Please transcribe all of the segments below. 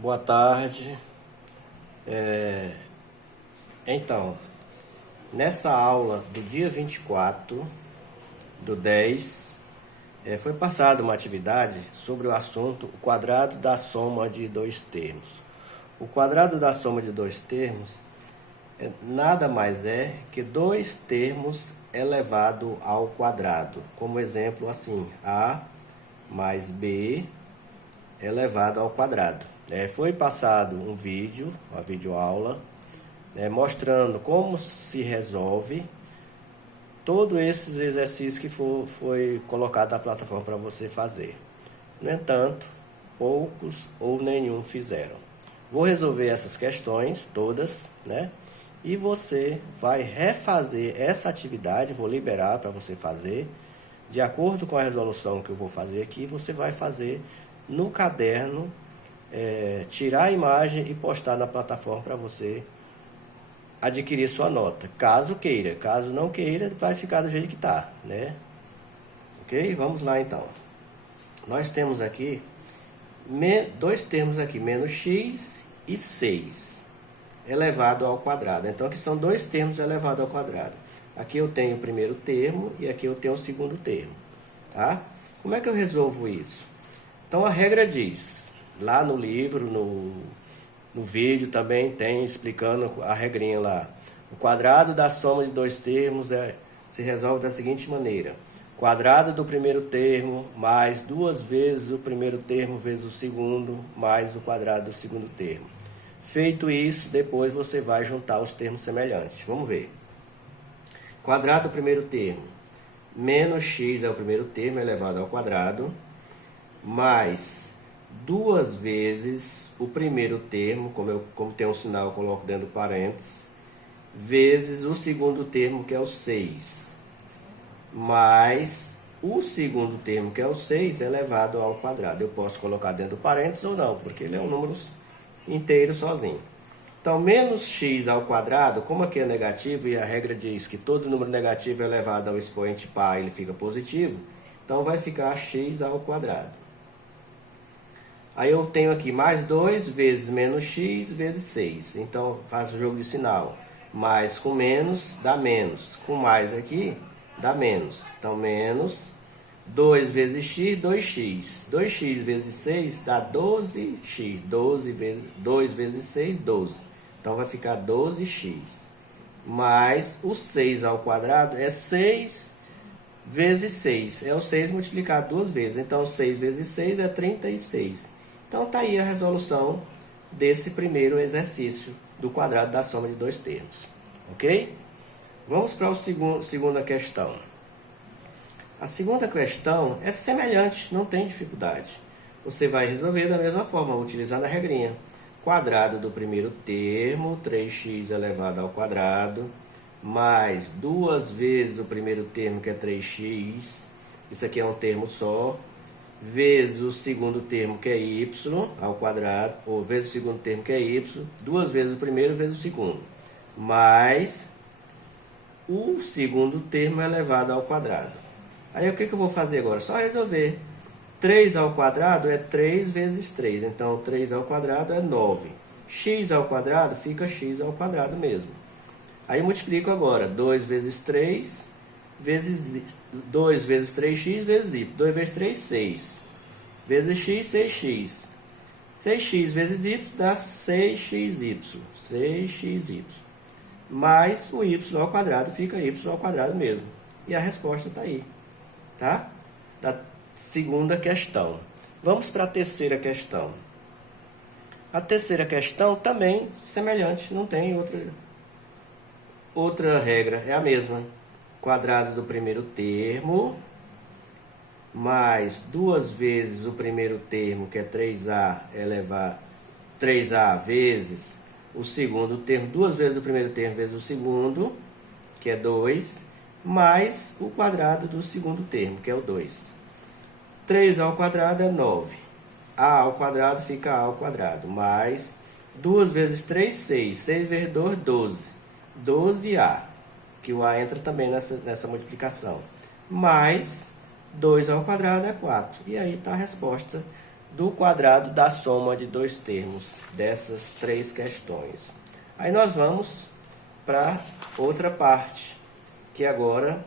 Boa tarde. Então, nessa aula do dia 24/10, foi passada uma atividade sobre o assunto o quadrado da soma de dois termos. O quadrado da soma de dois termos nada mais é que dois termos elevado ao quadrado. Como exemplo, assim, A mais B elevado ao quadrado. Foi passado um vídeo, uma videoaula, mostrando como se resolve todos esses exercícios que foi colocado na plataforma para você fazer. No entanto, poucos ou nenhum fizeram. Vou resolver essas questões todas, e você vai refazer essa atividade, vou liberar para você fazer. De acordo com a resolução que eu vou fazer aqui, você vai fazer no caderno, tirar a imagem e postar na plataforma para você adquirir sua nota, caso queira. Caso não queira, vai ficar do jeito que está, Ok? Vamos lá então. Nós temos aqui dois termos aqui, menos x e 6 elevado ao quadrado. Então aqui são dois termos elevados ao quadrado. Aqui eu tenho o primeiro termo e aqui eu tenho o segundo termo, tá? Como é que eu resolvo isso? Então a regra diz, lá no livro, no vídeo também tem explicando a regrinha lá. O quadrado da soma de dois termos se resolve da seguinte maneira. Quadrado do primeiro termo mais duas vezes o primeiro termo vezes o segundo mais o quadrado do segundo termo. Feito isso, depois você vai juntar os termos semelhantes. Vamos ver. Quadrado do primeiro termo. Menos x é o primeiro termo elevado ao quadrado, mais duas vezes o primeiro termo, como tem um sinal, eu coloco dentro do parênteses, vezes o segundo termo, que é o 6, mais o segundo termo, que é o 6, elevado ao quadrado. Eu posso colocar dentro do parênteses ou não, porque ele é um número inteiro sozinho. Então, menos x ao quadrado, como aqui é negativo e a regra diz que todo número negativo elevado ao expoente par, ele fica positivo, então vai ficar x ao quadrado. Aí eu tenho aqui mais 2 vezes menos x vezes 6. Então, faço o jogo de sinal. Mais com menos dá menos. Com mais aqui, dá menos. Então, menos 2 vezes x, 2x. 2x vezes 6 dá 12x. 2 vezes 6, 12. Então, vai ficar 12x. Mais o 6 ao quadrado é 6 vezes 6. É o 6 multiplicado duas vezes. Então, 6 vezes 6 é 36. Então, está aí a resolução desse primeiro exercício do quadrado da soma de dois termos. Ok? Vamos para a segunda questão. A segunda questão é semelhante, não tem dificuldade. Você vai resolver da mesma forma, utilizando a regrinha. Quadrado do primeiro termo, 3x elevado ao quadrado, mais duas vezes o primeiro termo, que é 3x. Isso aqui é um termo só. Vezes o segundo termo, que é y, ao quadrado, ou vezes o segundo termo, que é y, duas vezes o primeiro vezes o segundo, mais o segundo termo elevado ao quadrado. Aí o que eu vou fazer agora? Só resolver. 3 ao quadrado é 3 vezes 3, então 3 ao quadrado é 9. X ao quadrado fica x ao quadrado mesmo. Aí eu multiplico agora, 2 vezes 3... vezes 2 vezes 3x vezes y. 2 vezes 3, 6. Vezes x, 6x. 6x vezes y dá 6xy. 6xy. Mais o y ao quadrado fica y ao quadrado mesmo. E a resposta está aí. Tá? Da segunda questão. Vamos para a terceira questão. A terceira questão também semelhante, não tem outra regra, é a mesma. Quadrado do primeiro termo, mais duas vezes o primeiro termo, que é 3a elevado 3a vezes o segundo termo, duas vezes o primeiro termo vezes o segundo, que é 2, mais o quadrado do segundo termo, que é o 2. 3 ao quadrado é 9. A ao quadrado fica a ao quadrado, mais 2 vezes 3, 6. 6 vezes 2, 12. 12a. Que o a entra também nessa multiplicação. Mais 2 ao quadrado é 4. E aí está a resposta do quadrado da soma de dois termos dessas três questões. Aí nós vamos para outra parte, que agora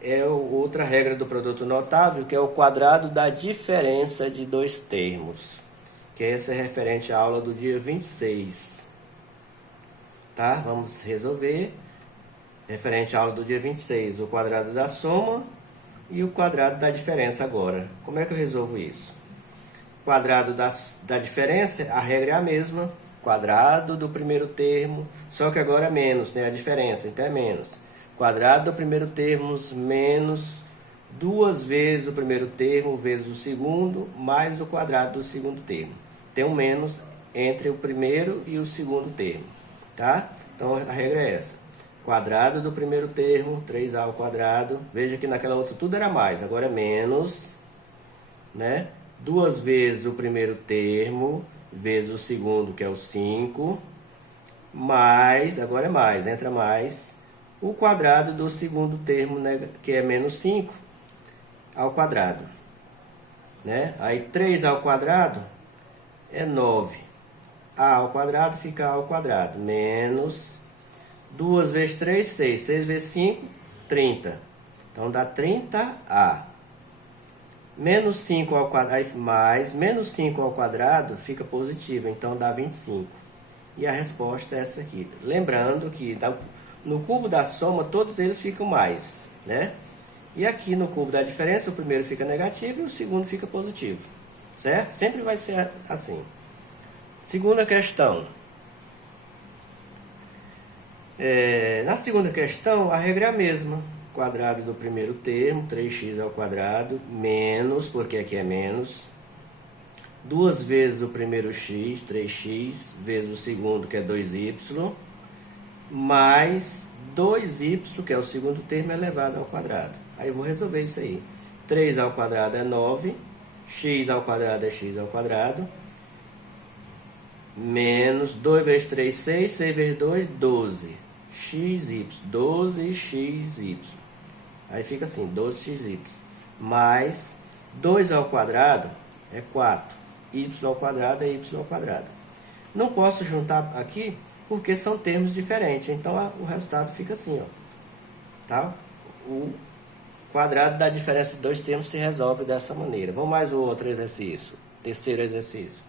é outra regra do produto notável, que é o quadrado da diferença de dois termos, que essa é referente à aula do dia 26. Tá? Vamos resolver referente à aula do dia 26, o quadrado da soma e o quadrado da diferença agora. Como é que eu resolvo isso? Quadrado da diferença, a regra é a mesma, quadrado do primeiro termo, só que agora é menos, né? A diferença, então é menos. Quadrado do primeiro termo menos duas vezes o primeiro termo vezes o segundo, mais o quadrado do segundo termo. Tem um menos entre o primeiro e o segundo termo, tá? Então a regra é essa. Quadrado do primeiro termo, 3a ao quadrado. Veja que naquela outra tudo era mais, agora é menos, né? Duas vezes o primeiro termo, vezes o segundo, que é o 5, mais, agora é mais, entra mais, o quadrado do segundo termo, né, que é menos 5, ao quadrado. Né? Aí 3 ao quadrado é 9. A ao quadrado fica A ao quadrado, menos 2 vezes 3, 6. 6 vezes 5, 30. Então dá 30A. Menos 5 ao quadrado, mais menos 5 ao quadrado fica positivo, então dá 25. E a resposta é essa aqui. Lembrando que no cubo da soma todos eles ficam mais, né? E aqui no cubo da diferença o primeiro fica negativo e o segundo fica positivo, certo? Sempre vai ser assim. Segunda questão. Na segunda questão a regra é a mesma. Quadrado do primeiro termo, 3x ao quadrado, menos, porque aqui é menos, duas vezes o primeiro x, 3x, vezes o segundo, que é 2y, mais 2y, que é o segundo termo, elevado ao quadrado. Aí eu vou resolver isso aí. 3 ao quadrado é 9, x ao quadrado é x ao quadrado, menos 2 vezes 3, 6, 6 vezes 2, 12, xy, 12xy. Aí fica assim, 12xy, mais 2 ao quadrado é 4, y ao quadrado é y ao quadrado. Não posso juntar aqui porque são termos diferentes, então o resultado fica assim, ó. Tá? O quadrado da diferença de dois termos se resolve dessa maneira. Vamos mais o outro exercício, terceiro exercício.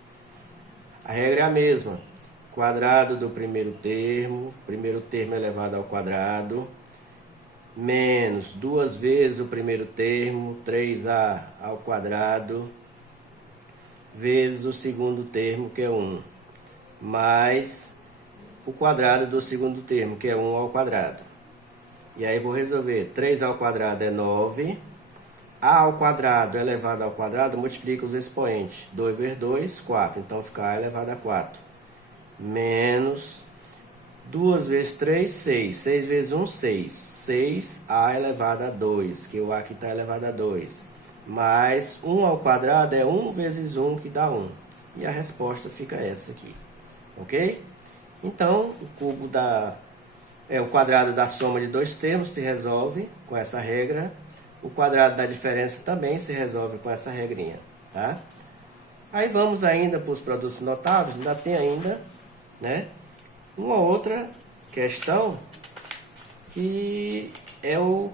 A regra é a mesma, quadrado do primeiro termo elevado ao quadrado, menos duas vezes o primeiro termo, 3a ao quadrado, vezes o segundo termo, que é 1, mais o quadrado do segundo termo, que é 1 ao quadrado. E aí vou resolver, 3 ao quadrado é 9, a ao quadrado elevado ao quadrado, multiplica os expoentes, 2 vezes 2, 4, então fica a elevado a 4, menos 2 vezes 3, 6. 6 vezes 1, 6. 6a elevado a 2, que o a aqui está elevado a 2. Mais 1 ao quadrado é 1 vezes 1, que dá 1. E a resposta fica essa aqui. Ok? Então, o quadrado da soma de dois termos se resolve com essa regra. O quadrado da diferença também se resolve com essa regrinha. Tá? Aí vamos ainda para os produtos notáveis. Ainda tem ainda, né? Uma outra questão que é o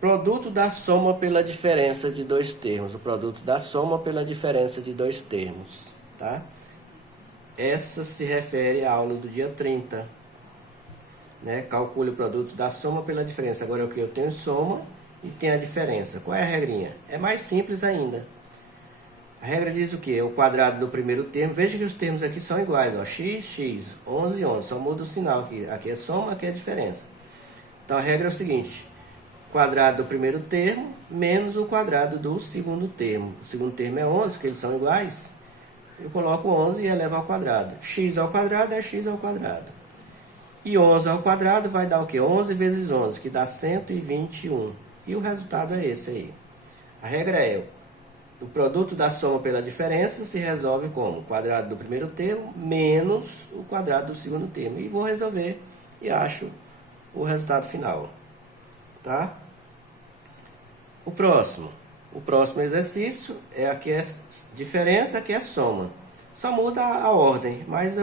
produto da soma pela diferença de dois termos. O produto da soma pela diferença de dois termos. Tá? Essa se refere à aula do dia 30. Né? Calcule o produto da soma pela diferença. Agora é o que eu tenho soma e tenho a diferença. Qual é a regrinha? É mais simples ainda. A regra diz o quê? O quadrado do primeiro termo. Veja que os termos aqui são iguais. Ó. X, x, 11, 11. Só muda o sinal aqui. Aqui é soma, aqui é diferença. Então a regra é o seguinte. Quadrado do primeiro termo menos o quadrado do segundo termo. O segundo termo é 11, porque eles são iguais. Eu coloco 11 e elevo ao quadrado. X ao quadrado é x ao quadrado. E 11 ao quadrado vai dar o quê? 11 vezes 11, que dá 121. E o resultado é esse aí. A regra é... O produto da soma pela diferença se resolve como? O quadrado do primeiro termo menos o quadrado do segundo termo. E vou resolver e acho o resultado final. Tá? O próximo. O próximo exercício é aqui é diferença, aqui é soma. Só muda a ordem, mas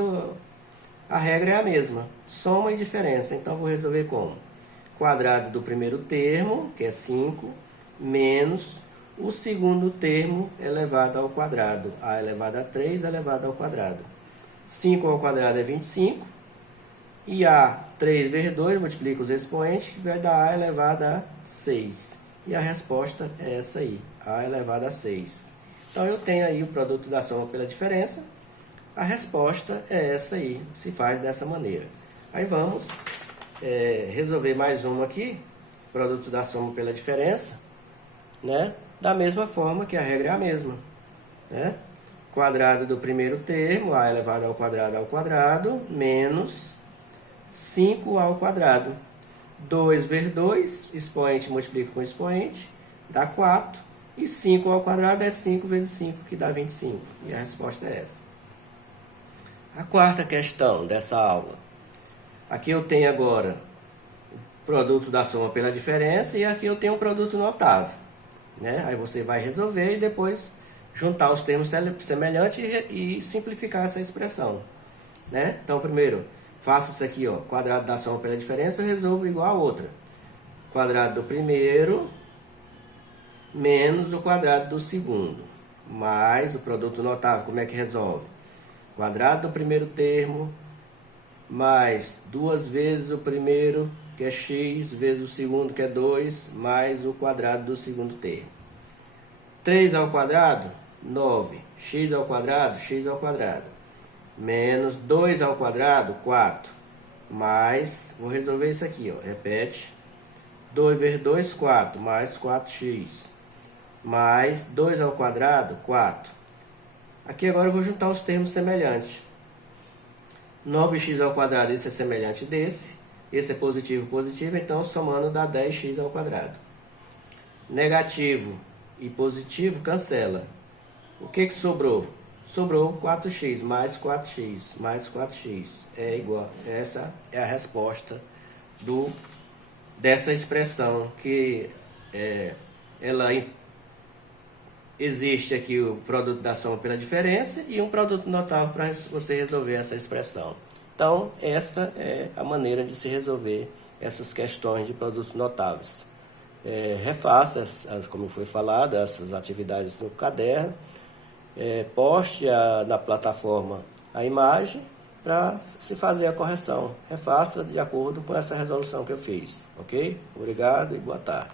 a regra é a mesma. Soma e diferença. Então, vou resolver como? Quadrado do primeiro termo, que é 5, menos o segundo termo elevado ao quadrado. A elevado a 3 elevado ao quadrado. 5 ao quadrado é 25. E A, 3 vezes 2, multiplica os expoentes, que vai dar A elevado a 6. E a resposta é essa aí, A elevado a 6. Então, eu tenho aí o produto da soma pela diferença. A resposta é essa aí, se faz dessa maneira. Aí vamos resolver mais uma aqui, produto da soma pela diferença, né? Da mesma forma que a regra é a mesma, né? Quadrado do primeiro termo, A elevado ao quadrado, menos 5 ao quadrado. 2 vezes 2, expoente multiplica com expoente, dá 4. E 5 ao quadrado é 5 vezes 5, que dá 25. E a resposta é essa. A quarta questão dessa aula. Aqui eu tenho agora o produto da soma pela diferença e aqui eu tenho o produto notável, né? Aí você vai resolver e depois juntar os termos semelhantes e simplificar essa expressão, né? Então, primeiro, faço isso aqui, ó, quadrado da soma pela diferença, eu resolvo igual a outra. Quadrado do primeiro menos o quadrado do segundo, mais o produto notável, como é que resolve? Quadrado do primeiro termo, mais 2 vezes o primeiro, que é x, vezes o segundo, que é 2, mais o quadrado do segundo termo. 3 ao quadrado, 9. X ao quadrado, menos 2 ao quadrado, 4. Mais, vou resolver isso aqui, ó, repete. 2 vezes 2, 4, mais 4x. Mais 2 ao quadrado, 4. Aqui agora eu vou juntar os termos semelhantes. 9x ao quadrado, esse é semelhante desse. Esse é positivo, positivo, então somando dá 10x ao quadrado. Negativo e positivo cancela. O que sobrou? Sobrou 4x, mais 4x, mais 4x. É igual. Essa é a resposta dessa expressão que ela existe aqui o produto da soma pela diferença e um produto notável para você resolver essa expressão. Então, essa é a maneira de se resolver essas questões de produtos notáveis. Refaça, como foi falado, essas atividades no caderno, poste na plataforma a imagem para se fazer a correção. Refaça de acordo com essa resolução que eu fiz, ok? Obrigado e boa tarde.